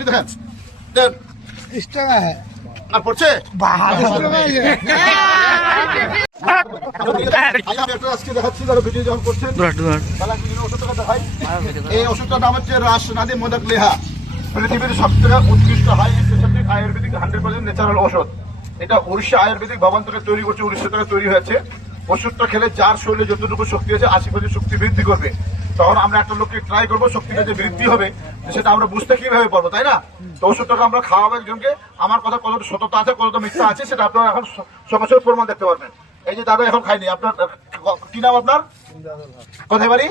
চাপছি দেখেন দেন আর পড়ছে আজকে দেখাচ্ছি যারা ভিডিও যখন করছেন ওষুধটা দেখাই। এই ওষুধটার নাম হচ্ছে রাসনাদি মোদক লেহা, পৃথিবীর সবথেকে উৎকৃষ্ট হাই অ্যান্টিসেপটিক আয়ুর্বেদিক 100% ন্যাচারাল ওষুধ। এটা উড়িষ্যা আয়ুর্বেদিক ভবন থেকে তৈরি করছে, উড়িষ্যা থেকে তৈরি হয়েছে। ওষুধটা খেলে যার শরীরে যতটুকু শক্তি আছে 80% শক্তি বৃদ্ধি করবে। তখন আমরা একটা লোককে ট্রাই করবো শক্তিটা যে বৃদ্ধি হবে সেটা আমরা বুঝতে কিভাবে পারবো, তাই না? তো ওষুধটাকে আমরা খাওয়াবো একজনকে। আমার কথা কতটা সততা আছে কতটা মিথ্যা আছে সেটা আপনারা এখন সরাসরি প্রমাণ দেখতে পারবেন। এই যে দাদা এখন খাইনি, আপনার কি নাম? আপনার কোথায় বাড়ি?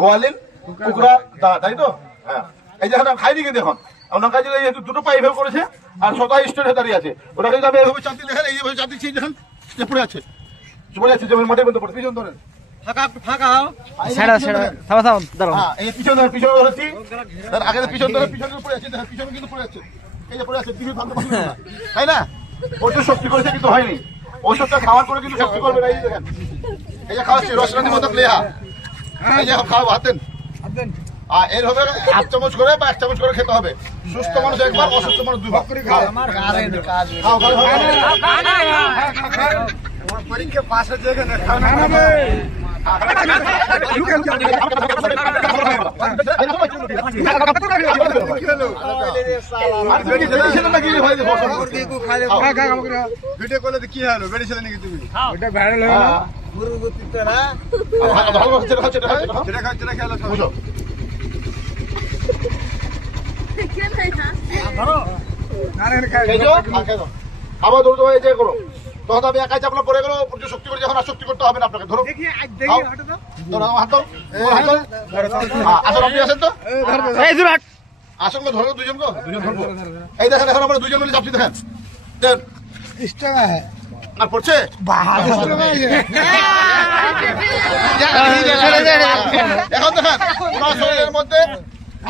গোয়ালিন কুকরা দা, তাই তো? হ্যাঁ, এই যে এখন খাইনি কিন্তু এখন আপনার কাছে দুটো পা এইভাবে করেছে আর সদা স্টোর হয়ে দাঁড়িয়ে আছে। ওটাকে যদি আমি এভাবে চাপতে দেখেন, এইভাবে চাপতেছি দেখেন পড়ে আছে, পড়ে আছে যেমন মাঠের মধ্যে পড়ে। পিছন ধরেন, তাই না? প্রচুর শক্তি করেছে কিন্তু হয়নি। ওষুধটা খাওয়ার পরে কিন্তু শক্তি করবে না। এই দেখেন, এই যে খাওয়াচ্ছি রসনাদি মোদক লেহা, এই যে খাওয়াবো হাতেন। এর হবে 8 চামচ করে বা 1 চামচ করে খেতে হবে। সুস্থ মানুষ একবার, অসুস্থ মানুষ দুবার। পরীক্ষা পাস হচ্ছে এখানে ভিডিও করলে কি হলো? বেড়ে ছিল নাকি তুমি? ওটা ভাইরাল হলো না? গুরু গতিতে না ভালো যেটা খাচ্ছে এটা খাচ্ছে না খেলা বুঝো। খাবার দৌড় হয়ে যায় করো, তখন আমি একাই চাপলা পড়ে গেল। প্রচুর শক্তি করে যখন আর শক্তি করতে হবে না আপনাকে। ধরো আসুন, আপনি আসেন তো, আসুন ধরো দুজন গো, দুজন ধরবো। এই দেখেন এখন আমরা দুজন মিলে চাপছি দেখেন দেন আর পড়ছে এখন দেখেন ওনার শরীরের মধ্যে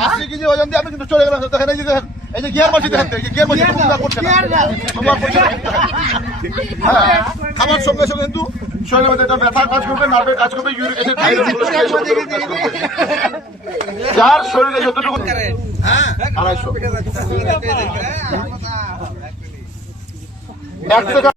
80 কেজি ওজন দিয়ে আপনি কিন্তু চলে গেলেন। দেখেন এই যে দেখেন, এই যে গিয়ার মাছি দেখেন, গিয়ার মাছি করছে না। হ্যাঁ, খাবার সঙ্গে সঙ্গে কিন্তু শরীরের মধ্যে এটা ব্যথা কাজ করবে, নার্ভের কাজ করবে, ইউরিক অ্যাসিড যার শরীরে যতটুকু 250